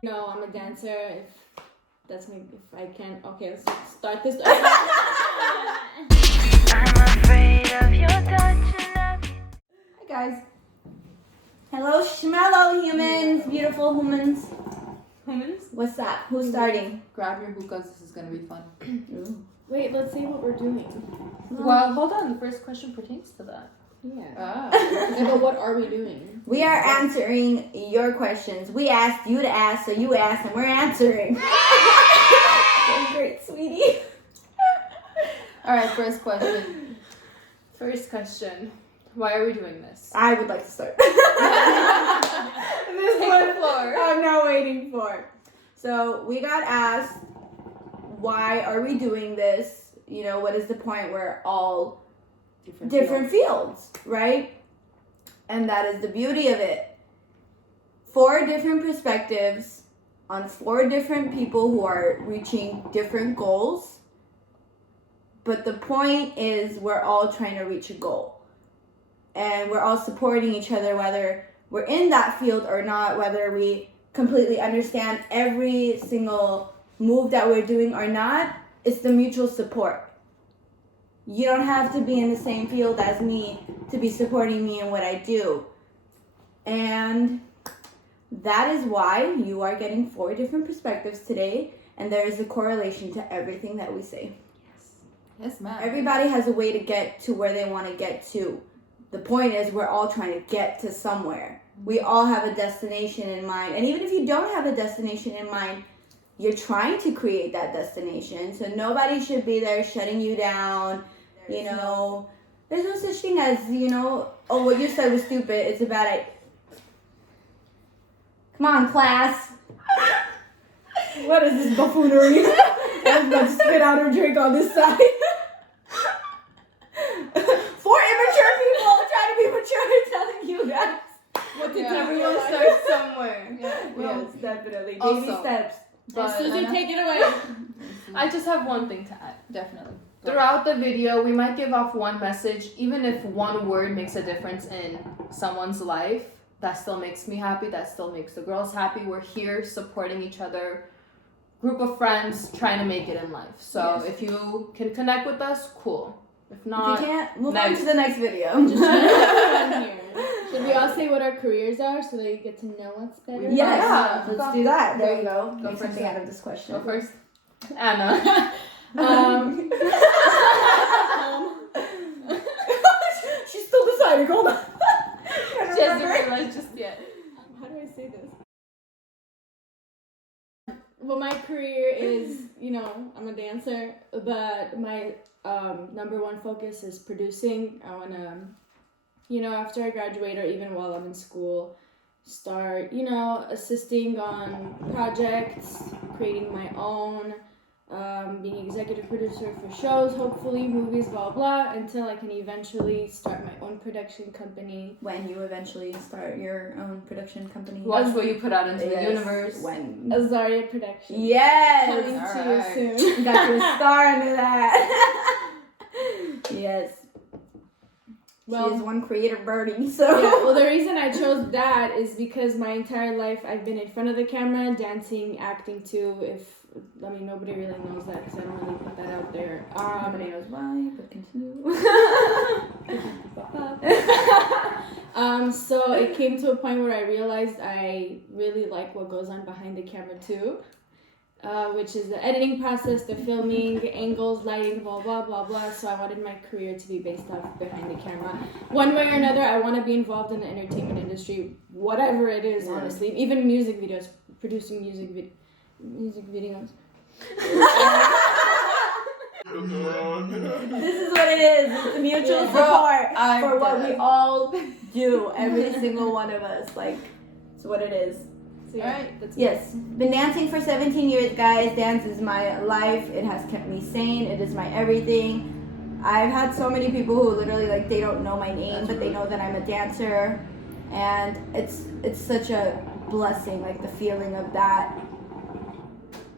No, I'm a dancer. If that's me, if I can. Okay, let's start this. I'm afraid of your touch. Hi guys. Hello, schmello humans, beautiful humans. Humans? What's that? Who's starting? Grab your hookahs, this is gonna be fun. Wait, let's see what we're doing. Well, hold on, the first question pertains to that. Yeah. But what are we doing? We are answering your questions. We asked you to ask, so you asked, and we're answering. Doing great, sweetie. Alright, first question. First question. Why are we doing this? I would like to start. Take This the one floor. I'm not waiting for. So we got asked, why are we doing this? You know, what is the point? We're all different fields, right? And that is the beauty of it. 4 different perspectives on 4 different people who are reaching different goals. But the point is we're all trying to reach a goal. And we're all supporting each other, whether we're in that field or not, whether we completely understand every single move that we're doing or not. It's the mutual support. You don't have to be in the same field as me to be supporting me in what I do. And that is why you are getting 4 different perspectives today, and there is a correlation to everything that we say. Yes, ma'am. Everybody has a way to get to where they want to get to. The point is we're all trying to get to somewhere. We all have a destination in mind. And even if you don't have a destination in mind, you're trying to create that destination. So nobody should be there shutting you down. You know, there's no such thing as, you know, oh, what you said was stupid. It's a bad idea. Come on, class. What is this buffoonery? I'm about to spit out her drink on this side. 4 immature people trying to be mature telling you guys what to do. Everyone starts somewhere. Yes, definitely. Baby Also, steps. But Susie, take it away. I just have one thing to add. Definitely. Throughout the video, we might give off one message, even if one word makes a difference in someone's life. That still makes me happy. That still makes the girls happy. We're here supporting each other. Group of friends trying to make it in life. So if you can connect with us, cool. If not, If you can't, move on next. to the next video. Should we all say what our careers are so that you get to know us better? Yes, Yeah. let's do that. There you go. Go Make first. something out of this question. Go first. Anna. She's still deciding. Hold on. She hasn't realized just yet. How do I say this? Well, my career is, you know, I'm a dancer, but my number one focus is producing. I want to, you know, after I graduate or even while I'm in school, start, you know, assisting on projects, creating my own, being executive producer for shows, hopefully, movies, blah, blah, until I can eventually start my own production company. When you eventually start your own production company. Watch what you put out into the Yes. universe. When. Azaria Productions. Yes. Coming to you Alright. soon. Got your star under that. Yes. Well, She is one creator birdie, so. yeah, well, the reason I chose that is because my entire life I've been in front of the camera, dancing, acting too. Nobody really knows that because I don't really put that out there. Nobody knows why, but continue. So it came to a point where I realized I really like what goes on behind the camera too, which is the editing process, the filming, angles, lighting, blah, blah, blah, blah. So I wanted my career to be based off behind the camera. One way or another, I want to be involved in the entertainment industry, whatever it is, honestly. Even music videos, producing music videos. This is what it is. It's a mutual support for what we all do. Every single one of us. Like, it's what it is. So, yeah, Alright. that's Yes. Been dancing for 17 years, guys. Dance is my life. It has kept me sane. It is my everything. I've had so many people who literally, like, they don't know my name, but they know that I'm a dancer. And it's such a blessing, like, the feeling of that.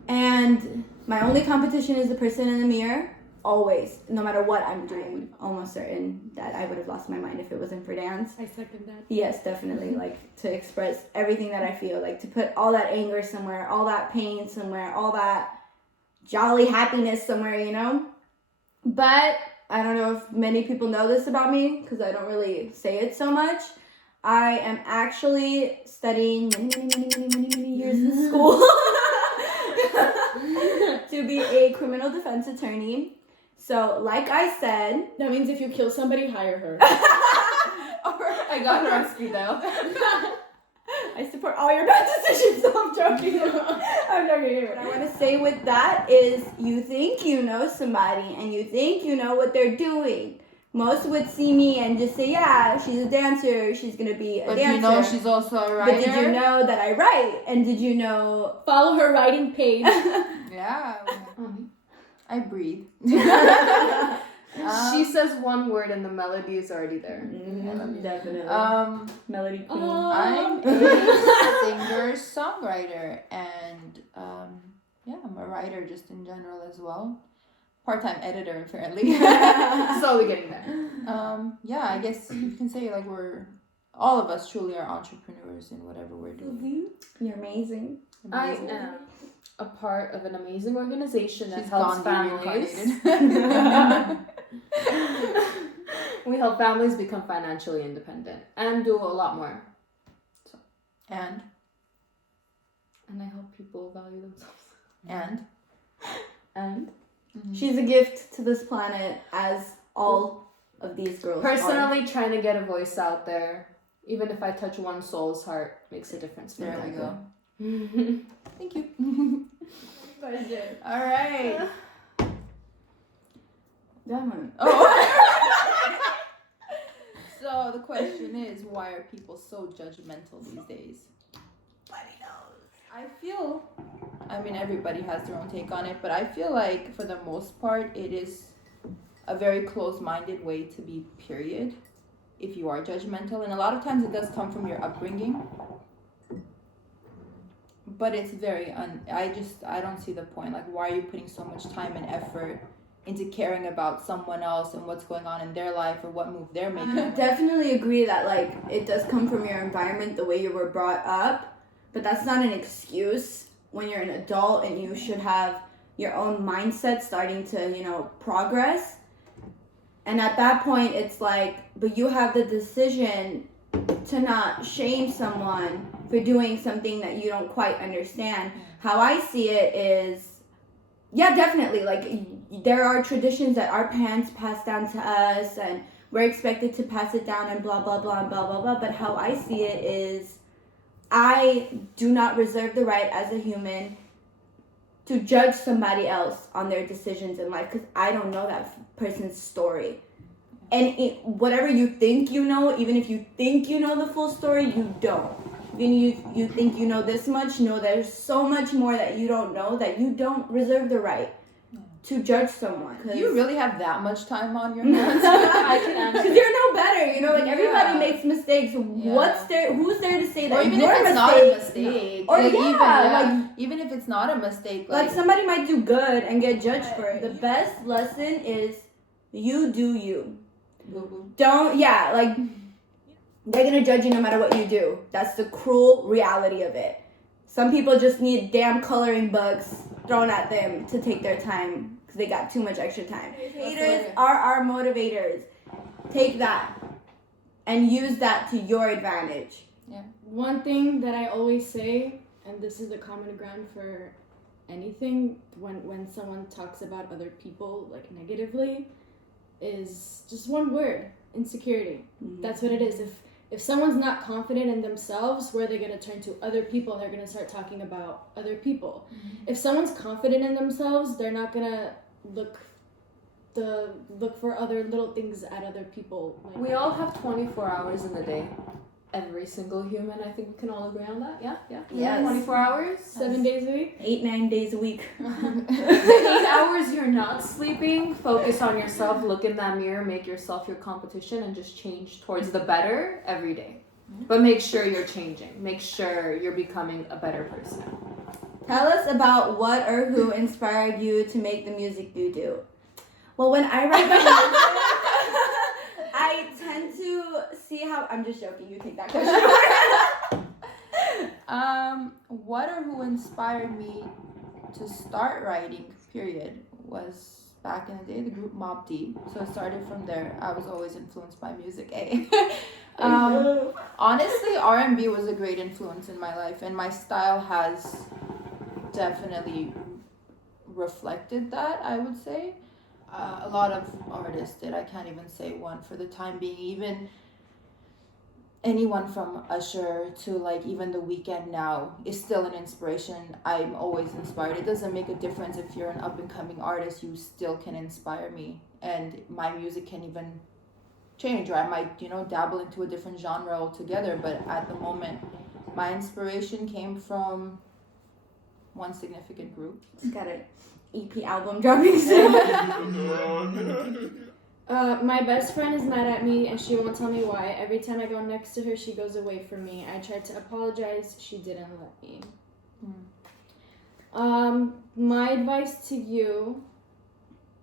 And my only competition is the person in the mirror. always, no matter what I'm doing, almost certain that I would have lost my mind if it wasn't for dance. I second that. Yes, definitely. Like to express everything that I feel, like to put all that anger somewhere, all that pain somewhere, all that jolly happiness somewhere, you know? But I don't know if many people know this about me because I don't really say it so much. I am actually studying many years in school to be a criminal defense attorney. So, like I said, That means if you kill somebody, hire her. I got her on speed dial. I support all your bad decisions. No, I'm joking. I'm joking. What I want to say with that is you think you know somebody and you think you know what they're doing. Most would see me and just say, yeah, she's a dancer. She's going to be a But dancer. you know she's also a writer. But did you know that I write? And did you know... Follow her writing page. Yeah. I breathe. She says one word and the melody is already there. Definitely. Melody Queen. I'm a singer, songwriter, and I'm a writer just in general as well. Part-time editor, apparently. Slowly getting there. I guess you can say like all of us truly are entrepreneurs in whatever we're doing. You're amazing. I am a part of an amazing organization that She's helps Gandhi families. reincarnated. We help families become financially independent and do a lot more. and And I help people value themselves. And Mhm. she's a gift to this planet, as all of these girls Personally, trying to get a voice out there, even if I touch one soul's heart, makes a difference for There we go. them. Thank you. are. All right. That one. Oh. So the question is, why are people so judgmental these days? I mean, everybody has their own take on it, but I feel like for the most part, it is a very close-minded way to be, period, if you are judgmental. And a lot of times it does come from your upbringing. But it's very, I don't see the point. Like, why are you putting so much time and effort into caring about someone else and what's going on in their life or what move they're I making? definitely agree that like it does come from your environment, the way you were brought up, but that's not an excuse when you're an adult and you should have your own mindset starting to, progress. And at that point, it's like, but you have the decision to not shame someone for doing something that you don't quite understand. How I see it is, yeah, definitely, like, there are traditions that our parents pass down to us, and we're expected to pass it down and blah, blah, blah, and blah, blah, blah. But how I see it is, I do not reserve the right as a human to judge somebody else on their decisions in life because I don't know that person's story. And whatever you think you know, even if you think you know the full story, you don't. When you think you know this much, no, there's so much more that you don't know that you don't reserve the right to judge someone. You really have that much time on your hands? I can answer. Because you're no better, like everybody Yeah. makes mistakes. Who's there to say Or that even your if it's mistake? not a mistake. Or Like, even if it's not a mistake. Like somebody might do good and get judged for it. The best lesson is you do you. Don't, they're gonna judge you no matter what you do. That's the cruel reality of it. Some people just need damn coloring books thrown at them to take their time because they got too much extra time. Haters are our motivators. Take that and use that to your advantage. One thing that I always say, and this is the common ground for anything when someone talks about other people like negatively, is just one word: insecurity. That's what it is. If someone's not confident in themselves, where are they going to turn to? Other people. They're going to start talking about other people. If someone's confident in themselves, they're not going to look for other little things at other people. Like, We all have 24 hours in the day. Every single human, I think we can all agree on that. Yeah. Yes. 24 hours. 7 days a week. 8-9 days a week. The 8 hours you're not sleeping, focus on yourself, look in that mirror, make yourself your competition, and just change towards the better every day. But make sure you're changing. Make sure you're becoming a better person. Tell us about what or who inspired you to make the music you do. Well, when I write my music, I tend to see how. I'm just joking. You take that question. What or who inspired me to start writing, period, was back in the day the group Mobb Deep. So it started from there. I was always influenced by music, honestly, R&B was a great influence in my life, and my style has definitely reflected that, I would say. A lot of artists did. I can't even say one for the time being. Even anyone from Usher to like even The Weeknd now is still an inspiration. I'm always inspired. It doesn't make a difference if you're an up-and-coming artist. You still can inspire me, and my music can even change, or I might, dabble into a different genre altogether. But at the moment, my inspiration came from one significant group. It's got an EP album dropping soon. My best friend is mad at me and she won't tell me why. Every time I go next to her, she goes away from me. I tried to apologize. She didn't let me. My advice to you,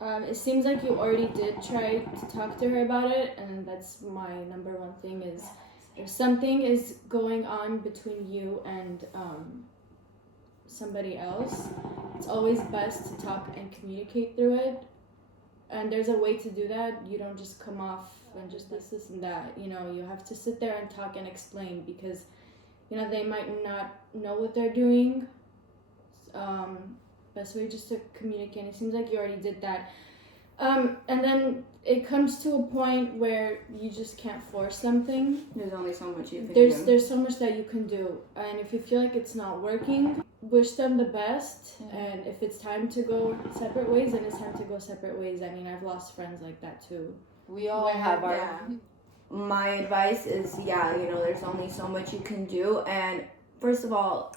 it seems like you already did try to talk to her about it, and that's my number one thing is if something is going on between you and somebody else, it's always best to talk and communicate through it. And there's a way to do that. You don't just come off and just this and that. You have to sit there and talk and explain because, they might not know what they're doing. Best way just to communicate. It seems like you already did that. And then it comes to a point where you just can't force something. There's only so much you can do. There's so much that you can do. And if you feel like it's not working, wish them the best. And if it's time to go separate ways, then it's time to go separate ways. I mean, I've lost friends like that too. We all have our... Yeah. My advice is, there's only so much you can do. And first of all,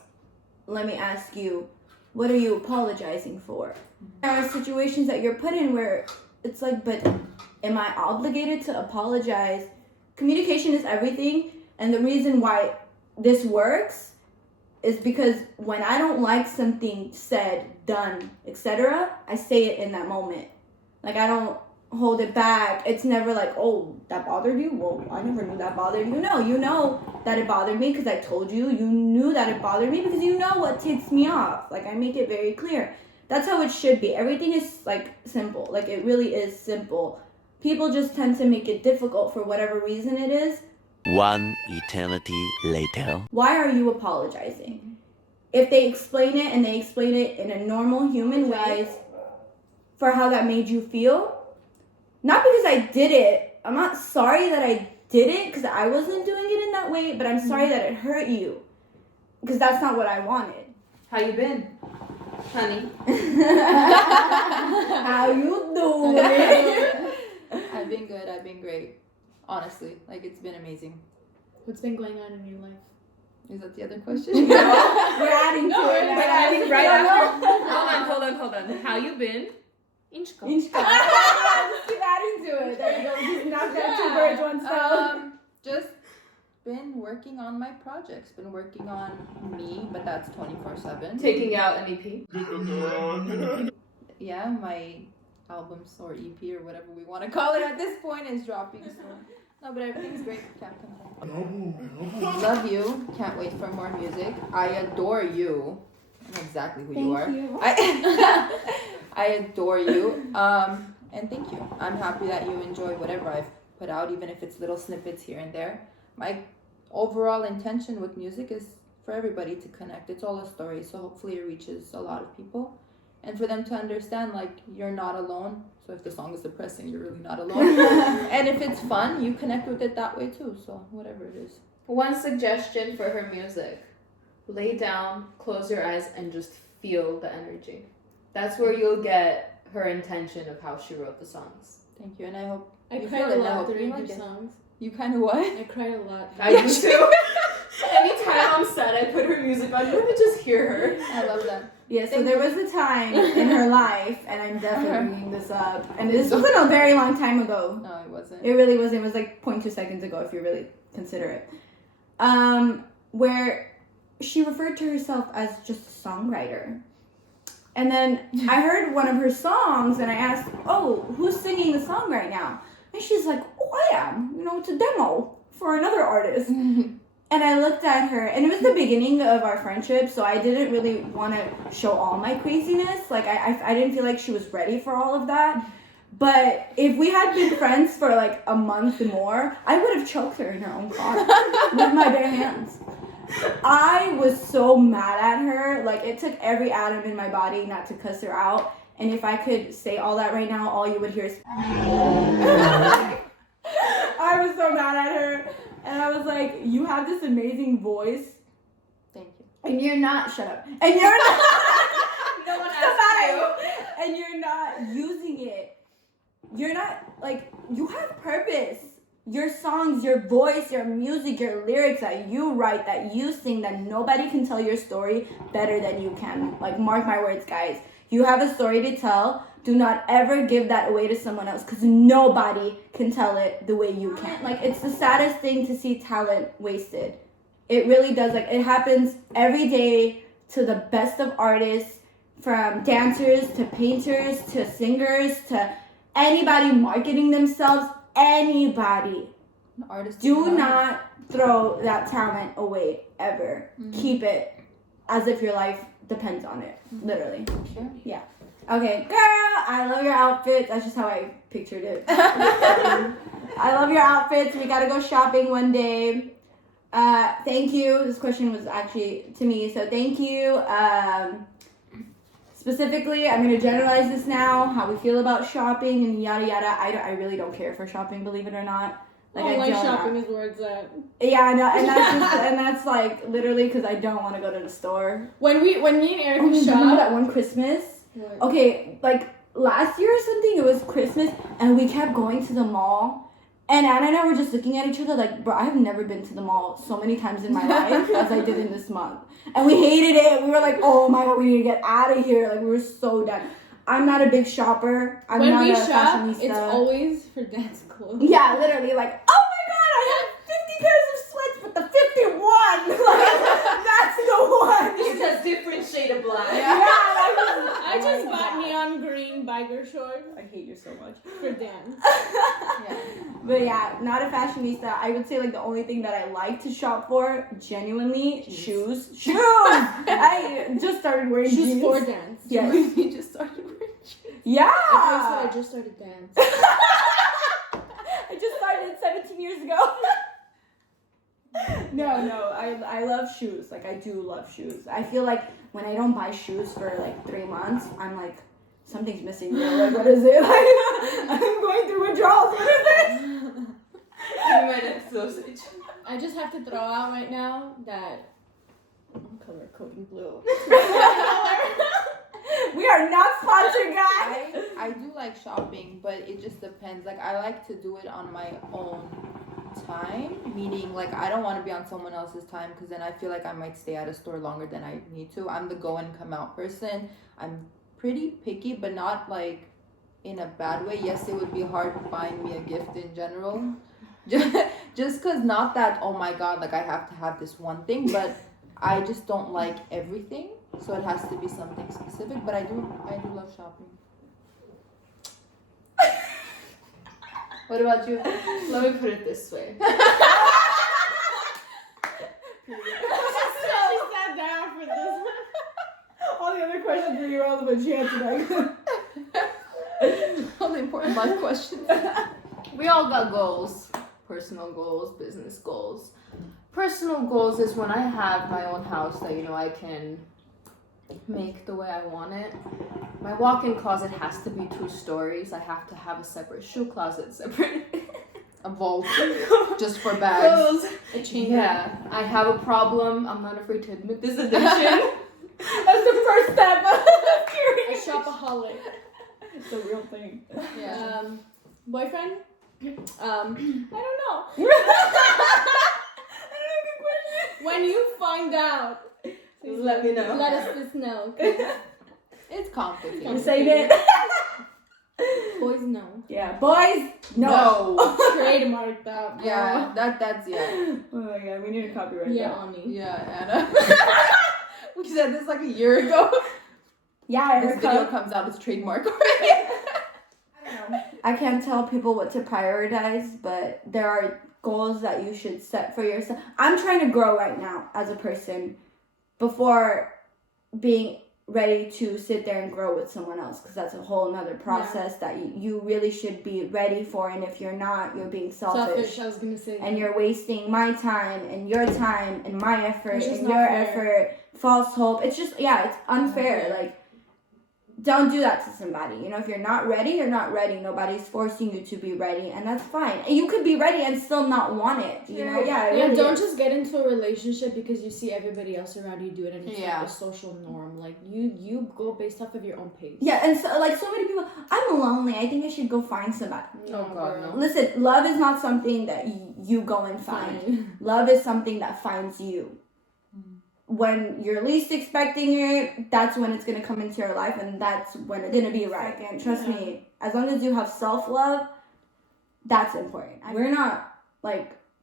let me ask you, what are you apologizing for? There are situations that you're put in where it's like, but am I obligated to apologize? Communication is everything. And the reason why this works is because when I don't like something said, done, etc., I say it in that moment. Like, I don't hold it back. It's never like, oh, that bothered you? Well, I never knew that bothered you. No, you know that it bothered me because I told you. You knew that it bothered me because you know what ticks me off. Like, I make it very clear. That's how it should be. Everything is, like, simple. Like, it really is simple. People just tend to make it difficult for whatever reason it is. One eternity later. Why are you apologizing? If they explain it and they explain it in a normal human way for how that made you feel, not because I did it. I'm not sorry that I did it because I wasn't doing it in that way, but I'm sorry that it hurt you because that's not what I wanted. How you been, honey? How you doing? I've been good. I've been great. Honestly, like, it's been amazing. What's been going on in your life? Is that the other question? We're adding to it. we're now. adding right after. Hold on. How you been? Inchko. Just keep adding to it. There you go. Just knock that two birds, one stone. Just been working on my projects. Been working on me, but that's 24/7. Taking out an EP. Yeah, my albums or EP or whatever we want to call it at this point is dropping soon. No, but everything's great. Can't complain. Love you. Can't wait for more music. I adore you. I know exactly who you are. I adore you. And thank you. I'm happy that you enjoy whatever I've put out, even if it's little snippets here and there. My overall intention with music is for everybody to connect. It's all a story, so hopefully it reaches a lot of people. And for them to understand, like, you're not alone. So if the song is depressing, you're really not alone. And if it's fun, you connect with it that way too. So whatever it is. One suggestion for her music. Lay down, close your eyes, and just feel the energy. That's where you'll get her intention of how she wrote the songs. Thank you. And I hope I you cried feel a it, and I lot hope during you her like it. songs. You kind of what? I cried a lot. I do too. Anytime I'm sad, I put her music on. Let me just hear her. I love that. Yeah, so there was a time in her life, and I'm definitely bringing this up, and this wasn't a very long time ago. No, it wasn't. It really wasn't. It was like 0.2 seconds ago, if you really consider it. Where she referred to herself as just a songwriter. And then I heard one of her songs, and I asked, "Oh, who's singing the song right now?" And she's like, "Oh, I am. You know, it's a demo for another artist." And I looked at her, and it was the beginning of our friendship, so I didn't really want to show all my craziness. Like, I didn't feel like she was ready for all of that. But if we had been friends for like a month more, I would have choked her in her own car with my bare hands. I was so mad at her. Like, it took every atom in my body not to cuss her out. And if I could say all that right now, all you would hear is... I was so mad at her. And I was like, you have this amazing voice. Thank you. And you're not... Shut up. And you're not... No one asked you. And you're not using it. You're not... Like, you have purpose. Your songs, your voice, your music, your lyrics that you write, that you sing, that nobody can tell your story better than you can. Like, mark my words, guys. You have a story to tell. Do not ever give that away to someone else, because nobody can tell it the way you can. Like, it's the saddest thing to see talent wasted. It really does. Like, it happens every day to the best of artists, from dancers to painters to singers to anybody marketing themselves. Anybody. Artists Do not throw that talent away ever. Keep it as if your life depends on it. Literally. Sure. Yeah. Okay, girl, I love your outfits. That's just how I pictured it. I love your outfits. We gotta go shopping one day. Thank you. This question was actually to me, so thank you. Specifically, I'm gonna generalize this now. How we feel about shopping and yada yada. I really don't care for shopping, believe it or not. Like, I don't shopping is where it's at. Yeah, I know, and that's just, and that's like literally because I don't want to go to the store. When me and Erica Remember shop, that one Christmas? What? Okay, like last year or something, it was Christmas, and we kept going to the mall. And Anna and I were just looking at each other like, bro, I have never been to the mall so many times in my life as I did in this month. And we hated it. We were like, oh my god, we need to get out of here. Like, we were so done. I'm not a big shopper. I'm when not we a shop, fashionista. it's always for dance clothes. Yeah, literally, like, oh my god, I have 50 pairs of sweats, but the 51, like, that's the one. It's a different shade of black. I just bought neon green biker shorts I hate you so much. for dance. But yeah, not a fashionista. I would say like the only thing that I like to shop for, genuinely, shoes. Shoes! I just started wearing Shoes jeans. for dance. Yes. You just started wearing jeans. Yeah! I just started dance. I just started 17 years ago. No, I love shoes. Like, I do love shoes. I feel like when I don't buy shoes for like 3 months, I'm like, something's missing here. Like, what is it? Like, I'm going through withdrawals. What is it? My next dosage. I just have to throw out right now that I'm color coding blue. We are not sponsored, guys. I do like shopping, but it just depends. Like, I like to do it on my own time, meaning like I don't want to be on someone else's time, because then I feel like I might stay at a store longer than I need to. I'm the go and come out person. I'm pretty picky, but not like in a bad way. Yes, it would be hard buying me a gift in general, just because not that, oh my god, like I have to have this one thing, but I just don't like everything, so it has to be something specific. But I do love shopping. What about you? Let me put it this way. She sat down for this one. All the other questions were irrelevant. She answered All the important life questions. We all got goals. Personal goals, business goals. Personal goals is when I have my own house that, you know, I can make the way I want it. My walk-in closet has to be 2 stories. I have to have a separate shoe closet, separate A vault just for bags. clothes. A chamber. Yeah, I have a problem. I'm not afraid to admit this addiction. That's the first step. A shopaholic. It's a real thing. Yeah. Boyfriend? I don't know. When you find out, please Let me know. Let us just know. 'Cause It's complicated. You saying it? boys know. Yeah, boys. No. Trademark that. Bro. Yeah, that's yeah. Oh my god, we need a copyright. Yeah, that. Ani. Yeah, Anna. We said this like a year ago. Yeah, this video Erica. comes out as trademark. I can't tell people what to prioritize, but there are goals that you should set for yourself. I'm trying to grow right now as a person before being ready to sit there and grow with someone else, because that's a whole nother process that you really should be ready for. And if you're not, you're being selfish. I was gonna say. And you're wasting my time and your time and my effort It's just and not your fair. effort, false hope. It's just, it's unfair. Like, don't do that to somebody. You know, if you're not ready, you're not ready. Nobody's forcing you to be ready, and that's fine. And you could be ready and still not want it. You know, it really don't is. just get into a relationship because you see everybody else around you do it and it's Yeah. like a social norm. Like you go based off of your own pace. Yeah, and so many people, I'm lonely. I think I should go find somebody. Oh, God, no. Listen, love is not something that you go and find. Fine. Love is something that finds you. When you're least expecting it, that's when it's gonna come into your life, and that's when it's gonna be right. And trust me, as long as you have self-love, that's important. We're not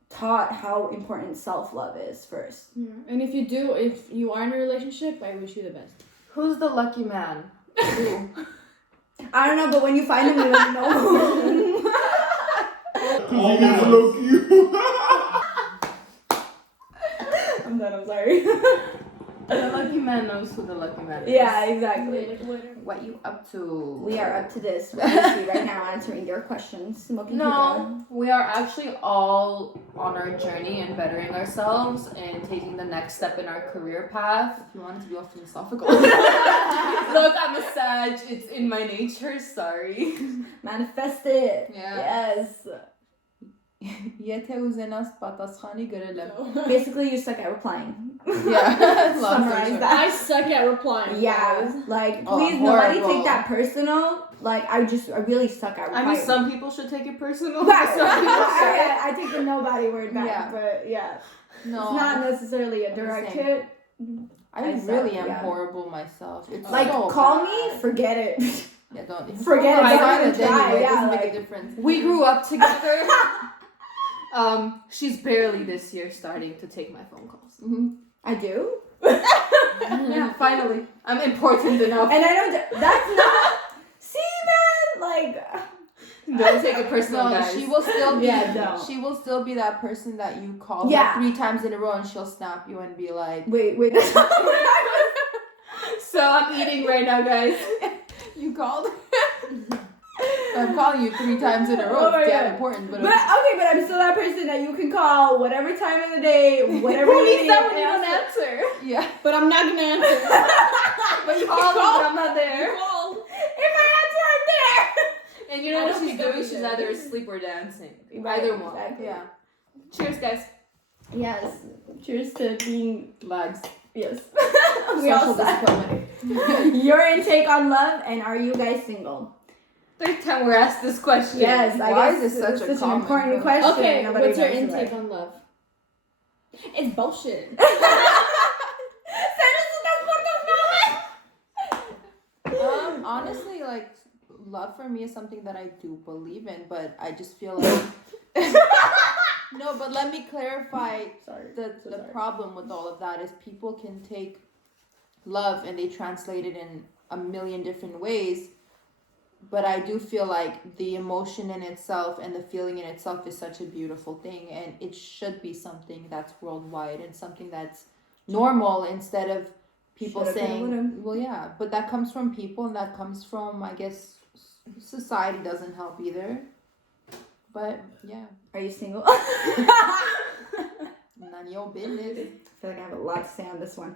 taught how important self-love is first. Yeah. And if you are in a relationship, I wish you the best. Who's the lucky man? Who? I don't know, but when you find them, you let me know. Cause he is low key. I'm done. I'm sorry. The lucky man knows who the lucky man is. Yeah, exactly. What you up to? We are up to this. We're honestly right now answering your questions. Smoking No, we are actually all on our journey and bettering ourselves and taking the next step in our career path. If you wanted to be all philosophical. Look, I'm a Sag. It's in my nature. Sorry. Manifest it. Yeah. Yes. Yete uzenas pataskhani görelem. Basically, you suck at replying. Yeah. Summarize that. I suck at replying. Yeah, guys. please, nobody horrible. take that personal. I really suck at I replying. mean, some people should take it personal. Right. Some people should. I take the nobody word back, Yeah. but yeah, No. it's not necessarily a direct Same. hit. I I suck, really am yeah. horrible myself. It's Like, so call bad. me, forget it. Yeah, don't. Forget it, I don't silent even try, anyway. It yeah, doesn't make like- a difference. We grew up together. She's barely this year starting to take my phone calls. Mm-hmm. I do. Yeah, finally. I'm important enough. And I don't. That's not. See, man, Don't take it personal, No, guys. she will still be. Yeah, don't. She will still be that person that you call Yeah. 3 times in a row, and she'll snap you and be like, wait. So I'm eating right now, guys. "You called." I'm calling you 3 times in a row. Oh my It's damn God. important, but But I'm still that person that you can call whatever time of the day, whatever Who you needs need. that when you don't answer? yeah. But I'm not gonna answer. But you call me, but I'm not there. Call. If I answer, I'm there. And you know I what don't she's think I'll doing? be She's there. either asleep or dancing. Right, Either one. exactly. Yeah. Cheers, guys. Yes. Cheers to being. Lags. Yes. We all Social suck. disappointment. Your intake on love, and are you guys single? Third time we're asked this question. Yes, I Why guess is this such a an common important question? question. Okay, Nobody what's your knows intake it. on love? It's bullshit. Honestly, like, love for me is something that I do believe in, but I just feel like. No, but let me clarify. Sorry. The problem with all of that is people can take love and they translate it in a million different ways. But I do feel like the emotion in itself and the feeling in itself is such a beautiful thing, and it should be something that's worldwide and something that's normal instead of people Shoulda, coulda, woulda. saying, well, yeah, but that comes from people, and that comes from, I guess, society doesn't help either. But yeah, Are you single? none of your business. I feel like I have a lot to say on this one.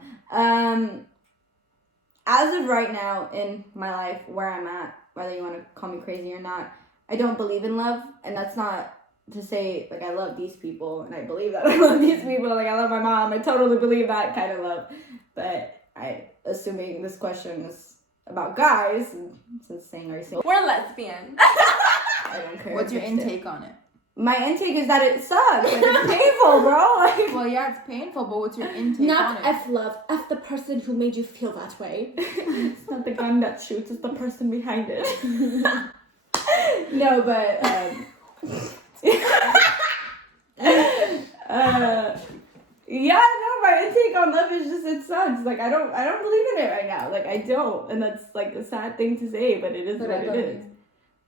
As of right now in my life, where I'm at, whether you want to call me crazy or not, I don't believe in love, and that's not to say like I love these people and I believe that I love these people, like I love my mom. I totally believe that kind of love, but assuming this question is about guys, and since saying are you single, We're lesbian. I don't care. What's your if it's- intake on it? My intake is that it sucks. Like, it's painful, bro. Like, Well, yeah, it's painful, but what's your intake Not on it? F love, F the person who made you feel that way. it's not the gun that shoots, it's the person behind it. No, but yeah, no, my my take on love is just it sucks. Like I don't believe in it right now. Like I don't, and that's like a sad thing to say, but it is But what I it don't is.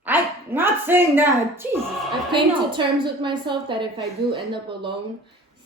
I'm not saying that. Jesus. I've came to terms with myself that if I do end up alone,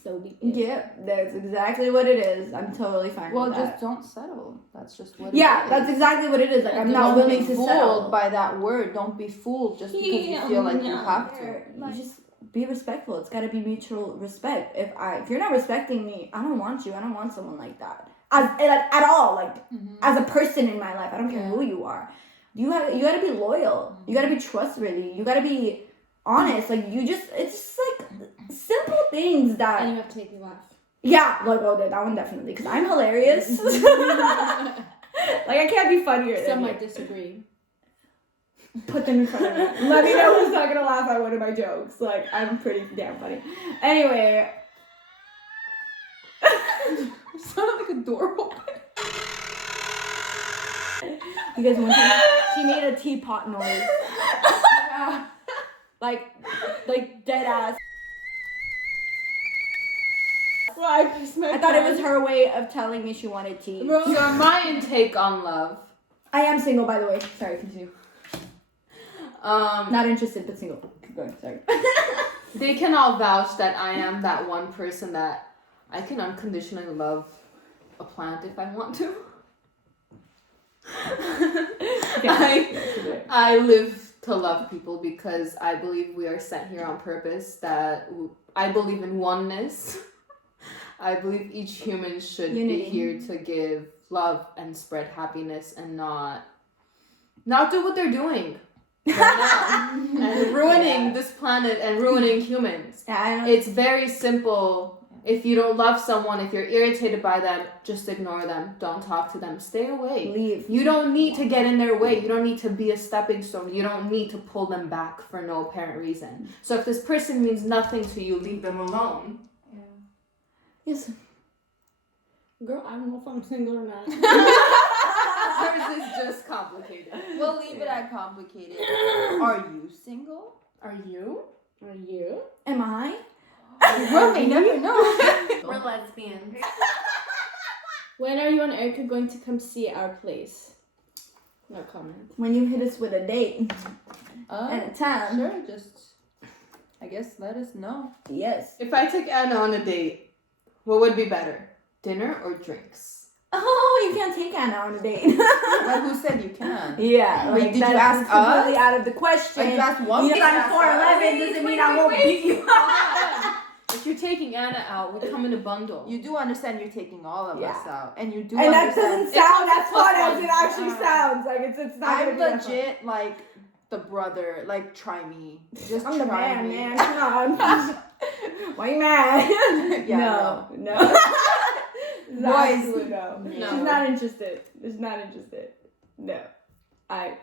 so be it. Yep, that's exactly what it is. I'm totally fine Well, with that. just don't settle. That's just what. Yeah, it is. that's exactly what it is. Like I'm not Don't willing be to fooled settle. by that word. Don't be fooled just because you feel like you have to. You just be respectful. It's got to be mutual respect. If you're not respecting me, I don't want you. I don't want someone like that. Like at all. Like as a person in my life, I don't care who you are. You got to be loyal. You got to be trustworthy. You got to be honest. Like it's just like simple things that. And you have to make me laugh. Yeah, like that one definitely because I'm hilarious. Like I can't be funnier than Some you. might disagree. Put them in front of me. Let me know who's not gonna laugh at one of my jokes. Like I'm pretty damn funny. Anyway, You sound like a door open. because one time she made a teapot noise. like dead ass. Well, I pissed my I thought it was her way of telling me she wanted tea. So my intake on love. I am single, by the way. Sorry, continue. Um, Not interested, but single. Keep going. Sorry. they can all vouch that I am that one person that I can unconditionally love a plant if I want to. I live to love people because I believe we are sent here on purpose. That I believe in oneness. I believe each human should Unity. be here to give love and spread happiness and not do what they're doing right now and ruining this planet and ruining humans. Yeah, I don't. It's very simple. If you don't love someone, if you're irritated by them, just ignore them. Don't talk to them. Stay away. Leave. You don't need to get in their way. You don't need to be a stepping stone. You don't need to pull them back for no apparent reason. So if this person means nothing to you, leave them alone. Yes. Girl, I don't know if I'm single or not. Hers is just complicated. We'll leave it at complicated. Are you single? Are you? Are you? Am I? Well, we never know. We're lesbians. When are you and Erica going to come see our place? No comment. When you hit us with a date and a time. Sure, just I guess let us know. Yes. If I took Anna on a date, what would be better? Dinner or drinks? Oh, you can't take Anna on a date. Like who said you can? Yeah. Wait, like, did you that's ask completely us? out of the question. Like that's one. You know, I'm 4'11" doesn't mean I won't beat you up. If you're taking Anna out, we come in a bundle. You do understand you're taking all of us out, and you do. And that understand. doesn't sound as It's fun fun. as it actually sounds. Like it's not. I'm gonna be that fun. legit like the brother. Like try me. Just I'm the try man, me. man. Come on. Why you mad? Yeah, no. Boys. No. No. She's not interested. She's not interested. No.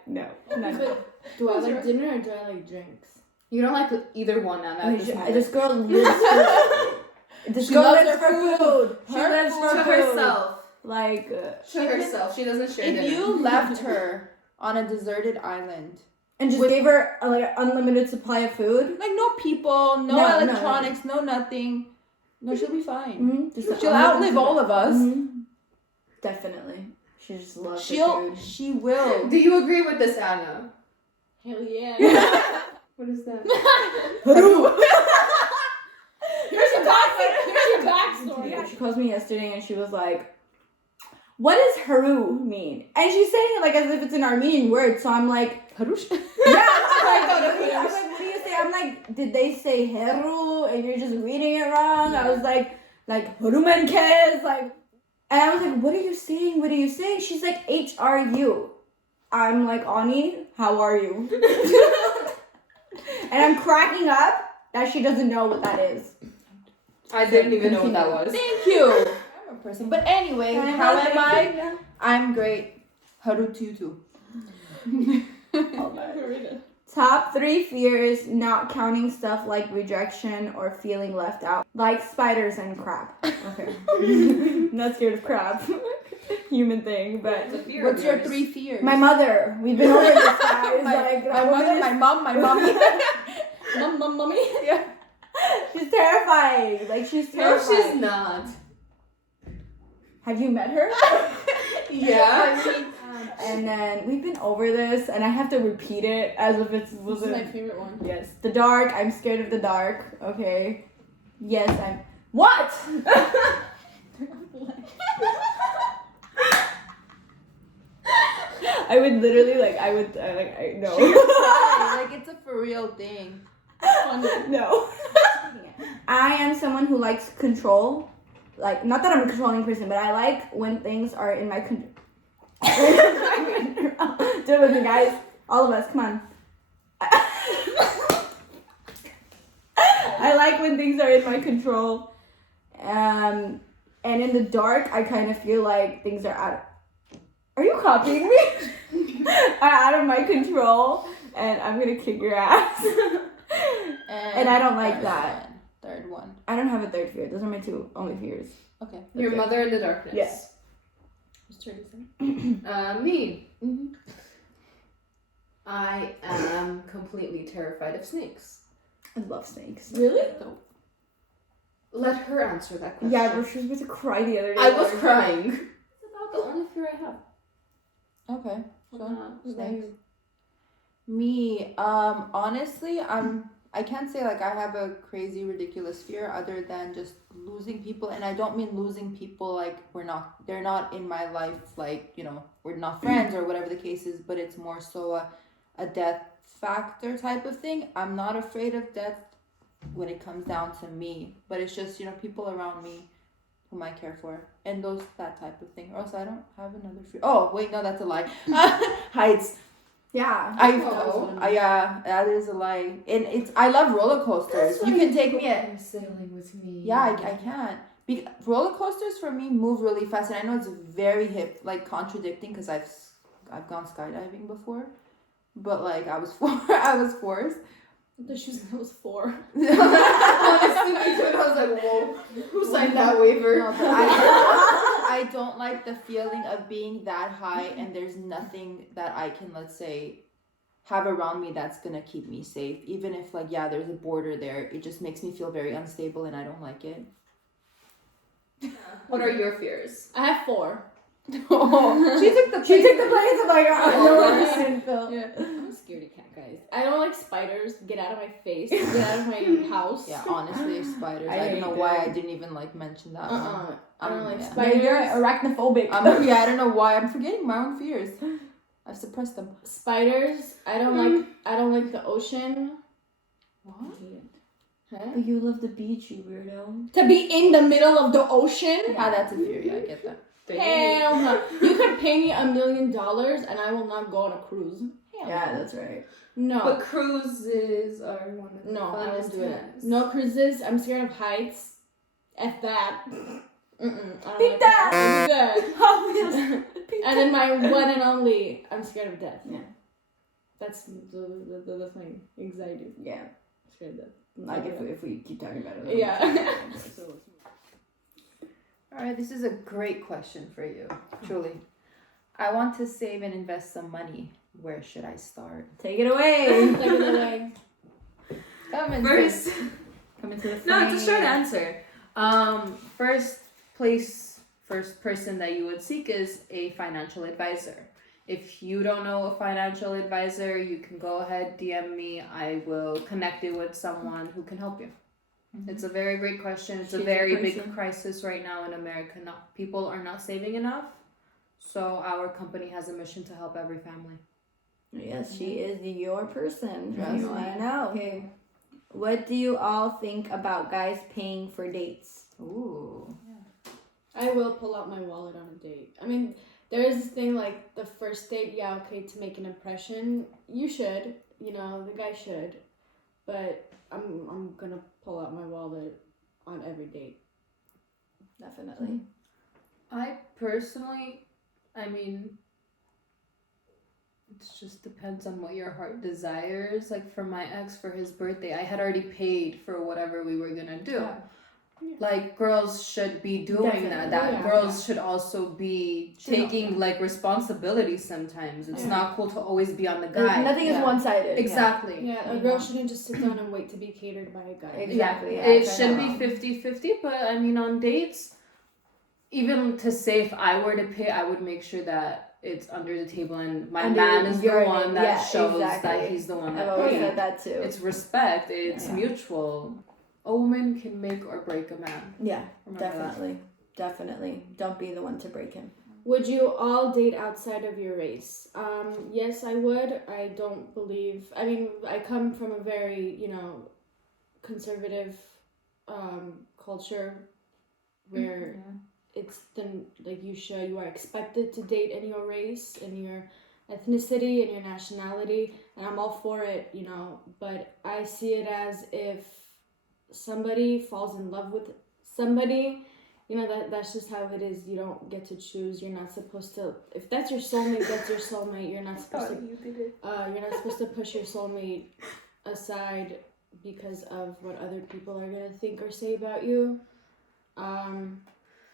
No. Not But do I like dinner or do I like drinks? You don't like either one, Anna. This girl lives for. This girl loves lives her for food. She Her lives food for to food. herself. Like. To herself. She doesn't share dinner. If you left her on a deserted island, And just gave her like an unlimited supply of food. like no people, no, No, electronics, no nothing, no, she'll be fine. Mm-hmm. She'll outlive all of us. Definitely. She just loves She will. Do you agree with this, Anna? Hell yeah. What is that? Here's your backstory. Yeah, she called me yesterday and she was like, "What does haru mean?" And she's saying it like as if it's an Armenian word. So I'm like, Harush. "Yeah." I was like, "What do you say?" I'm like, "Did they say heru and you're just reading it wrong?" I was like harumenkes, like, and I was like, "What are you saying? What are you saying?" She's like, HRU. I'm like, Ani, how are you? And I'm cracking up that she doesn't know what that is. I didn't even know what that was. Thank you. I'm a person. But anyway, how am I? I'm great. Haru tutu. Top 3 fears, not counting stuff like rejection or feeling left out. Like spiders and crab. Okay. Not scared of crab. Human thing, but What's your 3 fears? my mother. We've been over this, guys. my like, mother, my mom, my mommy. Mommy. She's terrifying. Like she's No, terrifying. she's not. Have you met her? Yeah. And then we've been over this, and I have to repeat it as if it This was is my favorite one. Yes, the dark. I'm scared of the dark. Okay. Yes, I'm. What? I would literally I know. Like it's a for real thing. No. I am someone who likes control. Like, not that I'm a controlling person, but I like when things are in my control. Do it with me, guys. All of us, come on. I like when things are in my control. And in the dark, I kind of feel like things are out. Are you copying me? Are out of my control, and I'm gonna kick your ass. And I don't like that. Third one. I don't have a third fear. Those are my two only fears. Okay. Your Okay. mother in the darkness. Yes. Whose turn is it? Me. Mm-hmm. I am completely terrified of snakes. I love snakes. Really? Let her answer that question. Yeah, but she was about to cry the other day. I was crying. It's about the only fear I have. Okay. So, Who's snakes. Me, honestly, I can't say like I have a crazy ridiculous fear other than just losing people, and I don't mean losing people like they're not in my life, like, you know, we're not friends or whatever the case is, but it's more so a death factor type of thing. I'm not afraid of death when it comes down to me, but it's just, you know, people around me whom I care for, and that type of thing, or else I don't have another fear. Oh wait, no, that's a lie. Heights. Yeah. That is a lie. And I love roller coasters. You can take me at. Sailing with me. Yeah, I can't. Roller coasters for me move really fast, and I know it's very contradicting because I've gone skydiving before, but like I was forced. The shoes I was 4. Honestly, me too. I was like, whoa, who signed that waiver? No, but I don't like the feeling of being that high and there's nothing that I can, let's say, have around me that's gonna keep me safe. Even if there's a border there, it just makes me feel very unstable and I don't like it. What are your fears? I have 4. Oh, she took the place of like, Yeah. I'm a scaredy cat, guys. I don't like spiders. Get out of my face. Get out of my house. Yeah, honestly, spiders. I I don't know hate why them. I didn't even mention that. I don't like yeah. spiders. You're arachnophobic. I don't know why I'm forgetting my own fears. I've suppressed them. Spiders. I don't like the ocean. What? Huh? But you love the beach, you weirdo. To be in the middle of the ocean? Ah, that's a fear. Yeah, I get that. Hell no. You could pay me $1 million and I will not go on a cruise. Hell Yeah, that's right. No. But cruises are one of the No, I won't funnest do it. times. No cruises. I'm scared of heights. F that. I don't Pick like that. I'll do that. And then my one and only, I'm scared of death. Yeah. That's my anxiety. Yeah. I'm scared of death. Like if we keep talking about it. Yeah. All right, this is a great question for you, truly. I want to save and invest some money. Where should I start? Take it away. Take it away. Come into First, the no, it's a short answer. First person that you would seek is a financial advisor. If you don't know a financial advisor, you can go ahead, DM me. I will connect you with someone who can help you. It's a very great question. It's a very big crisis right now in America. People are not saving enough. So our company has a mission to help every family. Yes, she is your person. Trust You me. wanna know. Okay. What do you all think about guys paying for dates? Ooh. I will pull out my wallet on a date. I mean, there is this thing like the first date, yeah, okay, to make an impression. You should, the guy should. But I'm gonna pull out my wallet on every date. Definitely. I personally, it just depends on what your heart desires. Like for my ex, for his birthday, I had already paid for whatever we were gonna do. Yeah. Like girls should be doing that. Definitely, Girls should also be taking like responsibility sometimes. It's not cool to always be on the guy. Nothing is one-sided. Exactly. Yeah, a girl shouldn't just sit down and wait to be catered by a guy. Exactly. It should be 50-50, but on dates, even to say if I were to pay, I would make sure that it's under the table and my Under man is the your one name. that Yeah, shows exactly. that he's the one I've that always paid. said that too. It's respect. It's Yeah. mutual. A woman can make or break a man. Yeah, Remember that. definitely. Don't be the one to break him. Would you all date outside of your race? Yes, I would. I don't believe. I mean, I come from a very, conservative culture where it's then like you are expected to date in your race and your ethnicity and your nationality, and I'm all for it, but I see it as if somebody falls in love with somebody, that's just how it is. You don't get to choose. You're not supposed to. If that's your soulmate, that's your soulmate. You're not supposed to. You're not supposed to push your soulmate aside because of what other people are gonna think or say about you.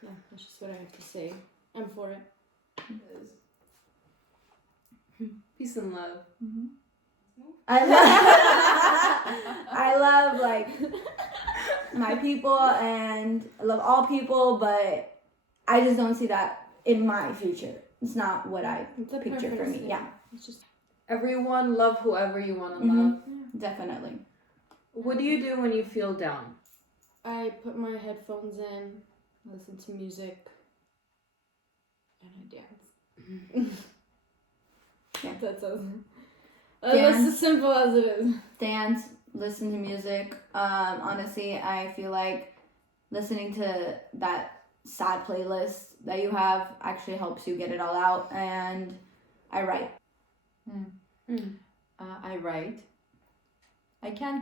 Yeah, that's just what I have to say. I'm for it. Peace and love. I love like my people and I love all people, but I just don't see that in my future. It's not what I It's a picture for preference me. thing. Yeah, It's just Everyone love whoever you want to Mhm. love. definitely. What do you do when you feel down? I put my headphones in, listen to music, and I dance. Yeah. That's Dance. as simple as it is. Dance, listen to music. Honestly, I feel like listening to that sad playlist that you have actually helps you get it all out. And I write. I write. I can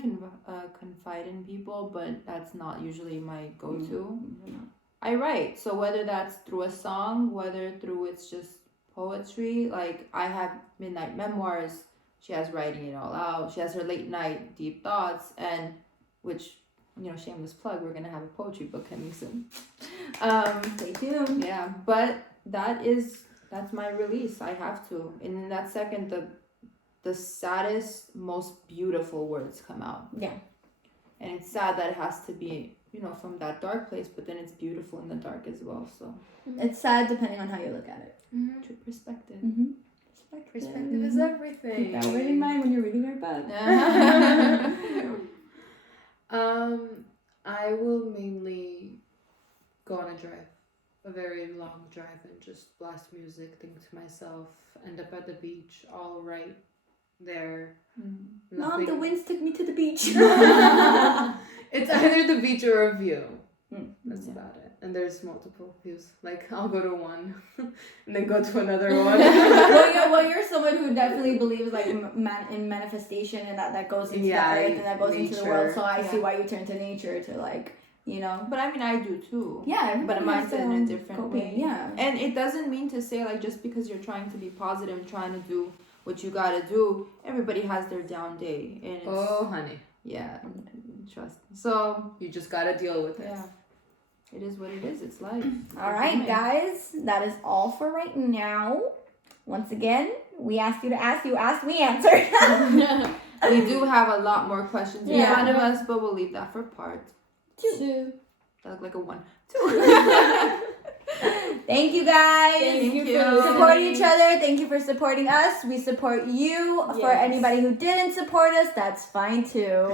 confide in people, but that's not usually my go-to. I write. So whether that's through a song, whether through it's just poetry, like I have Midnight Memoirs. She has Writing It All Out. She has her Late Night Deep Thoughts, and which, shameless plug, we're gonna have a poetry book coming soon. Stay tuned. Yeah, but that's my release. I have to. And in that second, the saddest, most beautiful words come out. Yeah. And it's sad that it has to be, from that dark place, but then it's beautiful in the dark as well. So It's sad depending on how you look at it. true perspective. Mm-hmm. Perspective is everything. Keep that word in mind when you're reading our book. I will mainly go on a drive, a very long drive, and just blast music, think to myself, end up at the beach, all right there. Mom, the winds took me to the beach. It's either the beach or a view. That's Yeah. about it. And there's multiple views. Like, I'll go to one and then go to another one. well, you're someone who definitely believes like in manifestation and that goes into the earth and that goes into the world. So I see why you turn to nature to But I mean, I do too. Yeah, But everybody mine's has their in a own different coping, way. Yeah. And it doesn't mean to say like just because you're trying to be positive, trying to do what you gotta do, everybody has their down day. And it's, Oh, honey. yeah, trust. So You just gotta deal with it. yeah, it is what it is. It's life. All right, guys, that is all for right now. Once again, we asked you to ask, you asked, we answered. We do have a lot more questions in Yeah. front of us, but we'll leave that for part 2. that look like a 1. Thank you guys. Thank you you. for Support listening. each other. Thank you for supporting us. We support you. For Yes. anybody who didn't support us, that's fine too.